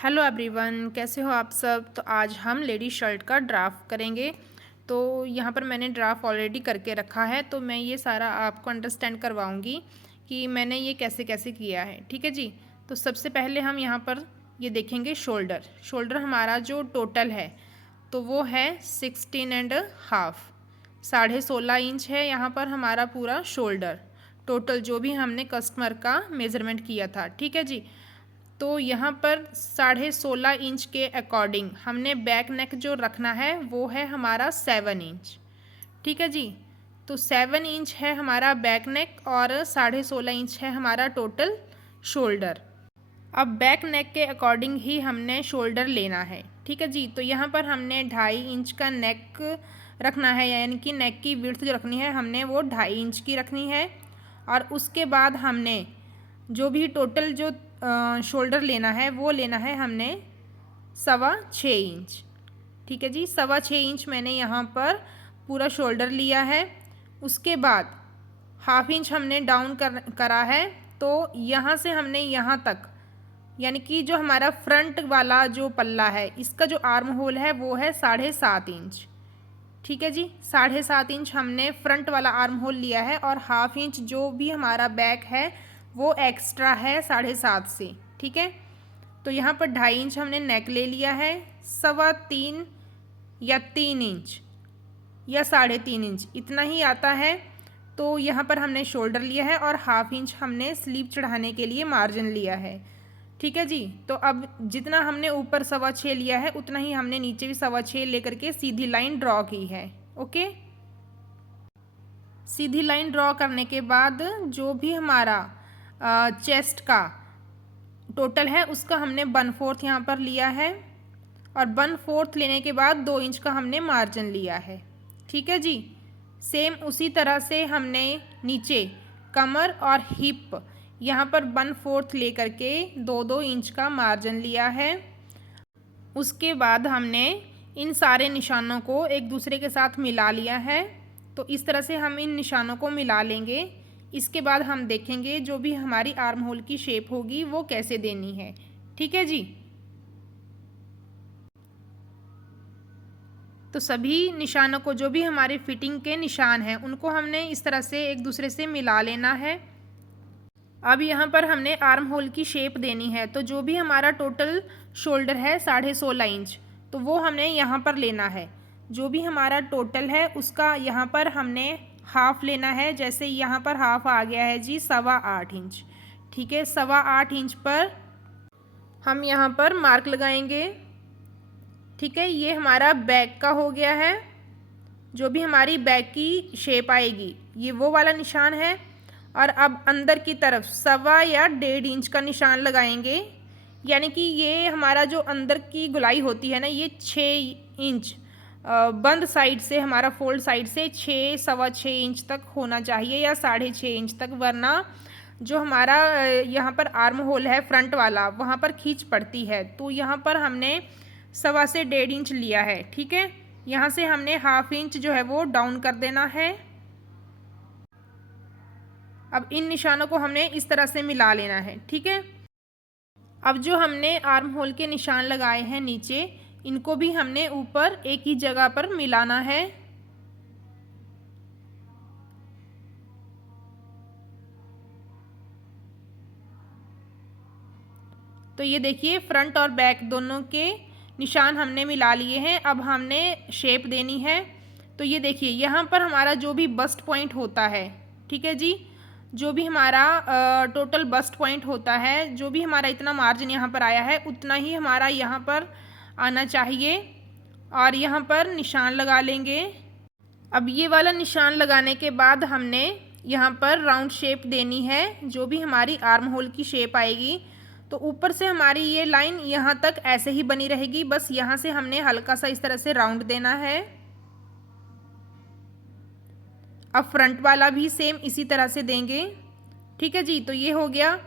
Hello everyone, कैसे हो आप सब। तो आज हम लेडी शर्ट का ड्राफ्ट करेंगे। तो यहाँ पर मैंने ड्राफ्ट ऑलरेडी करके रखा है, तो मैं ये सारा आपको अंडरस्टैंड करवाऊँगी कि मैंने ये कैसे कैसे किया है। ठीक है जी। तो सबसे पहले हम यहाँ पर ये देखेंगे शोल्डर। शोल्डर हमारा जो टोटल है तो वो है 16.5, 16.5 इंच है यहाँ पर हमारा पूरा शोल्डर टोटल, जो भी हमने कस्टमर का मेज़रमेंट किया था। ठीक है जी। तो यहाँ पर 16.5 इंच के अकॉर्डिंग हमने बैक नेक जो रखना है वो है हमारा 7 इंच। ठीक है जी। तो 7 इंच है हमारा बैक नेक और 16.5 इंच है हमारा टोटल शोल्डर। अब बैक नेक के अकॉर्डिंग ही हमने शोल्डर लेना है। ठीक है जी। तो यहाँ पर हमने 2.5 इंच का नेक रखना है, यानी कि नेक की विड्थ जो रखनी है हमने वो 2.5 इंच की रखनी है। और उसके बाद हमने जो भी टोटल जो शोल्डर लेना है वो लेना है हमने 6.25 इंच। ठीक है जी। 6.25 इंच मैंने यहाँ पर पूरा शोल्डर लिया है। उसके बाद 1/2 इंच हमने डाउन करा है। तो यहाँ से हमने यहाँ तक, यानी कि जो हमारा फ्रंट वाला जो पल्ला है इसका जो आर्म होल है वो है 7.5 इंच। ठीक है जी। 7.5 इंच हमने फ्रंट वाला आर्म होल लिया है और 1/2 इंच जो भी हमारा बैक है वो एक्स्ट्रा है 7.5 से। ठीक है। तो यहाँ पर 2.5 इंच हमने नेक ले लिया है। 3.25 या 3 इंच या 3.5 इंच इतना ही आता है। तो यहाँ पर हमने शोल्डर लिया है और 1/2 इंच हमने स्लीव चढ़ाने के लिए मार्जिन लिया है। ठीक है जी। तो अब जितना हमने ऊपर 6.25 लिया है उतना ही हमने नीचे भी 6.25 लेकर के सीधी लाइन ड्रॉ की है। ओके। सीधी लाइन ड्रॉ करने के बाद जो भी हमारा चेस्ट का टोटल है उसका हमने 1/4 यहाँ पर लिया है और 1/4 लेने के बाद 2 इंच का हमने मार्जिन लिया है। ठीक है जी। सेम उसी तरह से हमने नीचे कमर और हिप यहाँ पर 1/4 लेकर के 2-2 इंच का मार्जिन लिया है। उसके बाद हमने इन सारे निशानों को एक दूसरे के साथ मिला लिया है। तो इस तरह से हम इन निशानों को मिला लेंगे। इसके बाद हम देखेंगे जो भी हमारी आर्म होल की शेप होगी वो कैसे देनी है। ठीक है जी। तो सभी निशानों को, जो भी हमारे फिटिंग के निशान हैं, उनको हमने इस तरह से एक दूसरे से मिला लेना है। अब यहाँ पर हमने आर्म होल की शेप देनी है। तो जो भी हमारा टोटल शोल्डर है 16.5 इंच, तो वो हमने यहाँ पर लेना है। जो भी हमारा टोटल है उसका यहाँ पर हमने हाफ लेना है। जैसे यहाँ पर हाफ आ गया है जी 8.25 इंच। ठीक है। 8.25 इंच पर हम यहाँ पर मार्क लगाएंगे। ठीक है। ये हमारा बैक का हो गया है। जो भी हमारी बैक की शेप आएगी ये वो वाला निशान है। और अब अंदर की तरफ 1.25 या 1.5 इंच का निशान लगाएंगे, यानी कि ये हमारा जो अंदर की गुलाई होती है ना ये 6 इंच बंद साइड से, हमारा फोल्ड साइड से 6-6.25 इंच तक होना चाहिए या 6.5 इंच तक, वरना जो हमारा यहाँ पर आर्म होल है फ्रंट वाला वहाँ पर खींच पड़ती है। तो यहाँ पर हमने 1.25 से 1.5 इंच लिया है। ठीक है। यहाँ से हमने 1/2 इंच जो है वो डाउन कर देना है। अब इन निशानों को हमने इस तरह से मिला लेना है। ठीक है। अब जो हमने आर्म होल के निशान लगाए हैं नीचे, इनको भी हमने ऊपर एक ही जगह पर मिलाना है। तो ये देखिए फ्रंट और बैक दोनों के निशान हमने मिला लिए हैं। अब हमने शेप देनी है। तो ये देखिए यहाँ पर हमारा जो भी बस्ट पॉइंट होता है, ठीक है जी, जो भी हमारा टोटल बस्ट पॉइंट होता है, जो भी हमारा इतना मार्जिन यहाँ पर आया है उतना ही हमारा यहाँ पर आना चाहिए। और यहाँ पर निशान लगा लेंगे। अब ये वाला निशान लगाने के बाद हमने यहाँ पर राउंड शेप देनी है। जो भी हमारी आर्म होल की शेप आएगी तो ऊपर से हमारी ये लाइन यहाँ तक ऐसे ही बनी रहेगी, बस यहाँ से हमने हल्का सा इस तरह से राउंड देना है। अब फ्रंट वाला भी सेम इसी तरह से देंगे। ठीक है जी। तो ये हो गया।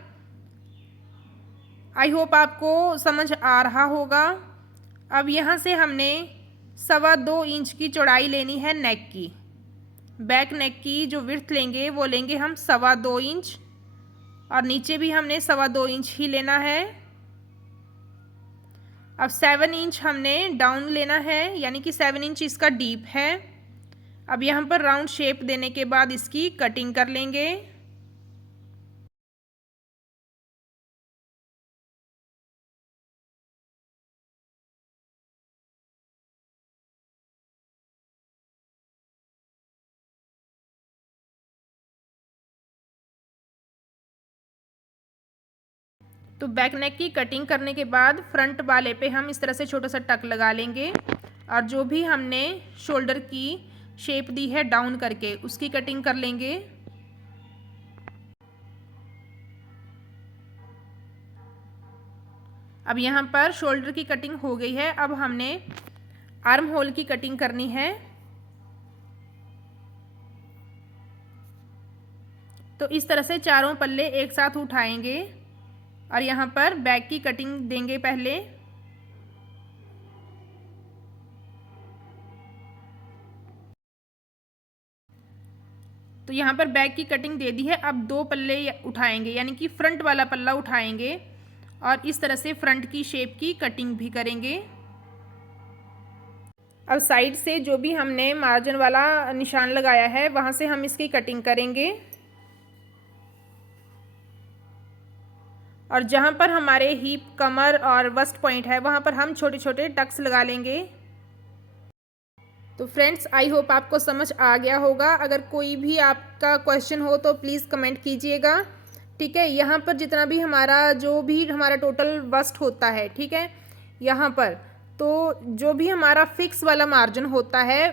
आई होप आपको समझ आ रहा होगा। अब यहाँ से हमने 2.25 इंच की चौड़ाई लेनी है नेक की। बैक नेक की जो विड्थ लेंगे वो लेंगे हम 2.25 इंच और नीचे भी हमने 2.25 इंच ही लेना है। अब 7 इंच हमने डाउन लेना है, यानी कि 7 इंच इसका डीप है। अब यहाँ पर राउंड शेप देने के बाद इसकी कटिंग कर लेंगे। तो बैक नेक की कटिंग करने के बाद फ्रंट वाले पे हम इस तरह से छोटा सा टक लगा लेंगे और जो भी हमने शोल्डर की शेप दी है डाउन करके उसकी कटिंग कर लेंगे। अब यहाँ पर शोल्डर की कटिंग हो गई है। अब हमने आर्म होल की कटिंग करनी है। तो इस तरह से चारों पल्ले एक साथ उठाएंगे और यहाँ पर बैक की कटिंग देंगे पहले। तो यहाँ पर बैक की कटिंग दे दी है। अब 2 पल्ले उठाएंगे, यानी कि फ्रंट वाला पल्ला उठाएंगे और इस तरह से फ्रंट की शेप की कटिंग भी करेंगे। अब साइड से जो भी हमने मार्जिन वाला निशान लगाया है वहाँ से हम इसकी कटिंग करेंगे और जहाँ पर हमारे हिप, कमर और वस्ट पॉइंट है वहाँ पर हम छोटे छोटे टक्स लगा लेंगे। तो फ्रेंड्स, आई होप आपको समझ आ गया होगा। अगर कोई भी आपका क्वेश्चन हो तो प्लीज़ कमेंट कीजिएगा, ठीक है। यहाँ पर जितना भी हमारा टोटल वस्ट होता है, ठीक है, यहाँ पर तो जो भी हमारा फिक्स वाला मार्जिन होता है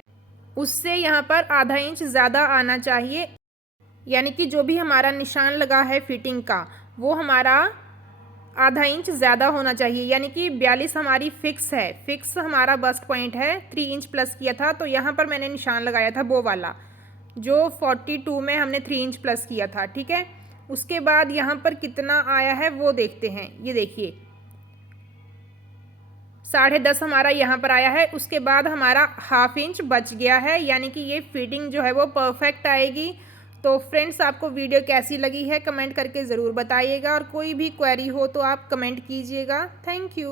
उससे यहाँ पर आधा इंच ज़्यादा आना चाहिए, यानी कि जो भी हमारा निशान लगा है फिटिंग का वो हमारा आधा इंच ज़्यादा होना चाहिए। यानी कि 42 हमारी फिक्स है, फिक्स हमारा बस्ट पॉइंट है, 3 इंच प्लस किया था। तो यहाँ पर मैंने निशान लगाया था वो वाला जो 42 में हमने 3 इंच प्लस किया था, ठीक है। उसके बाद यहाँ पर कितना आया है वो देखते हैं। ये देखिए 10.5 हमारा यहाँ पर आया है। उसके बाद हमारा हाफ इंच बच गया है, यानी कि ये फिटिंग जो है वो परफेक्ट आएगी। तो फ्रेंड्स, आपको वीडियो कैसी लगी है कमेंट करके ज़रूर बताइएगा और कोई भी क्वेरी हो तो आप कमेंट कीजिएगा। Thank you.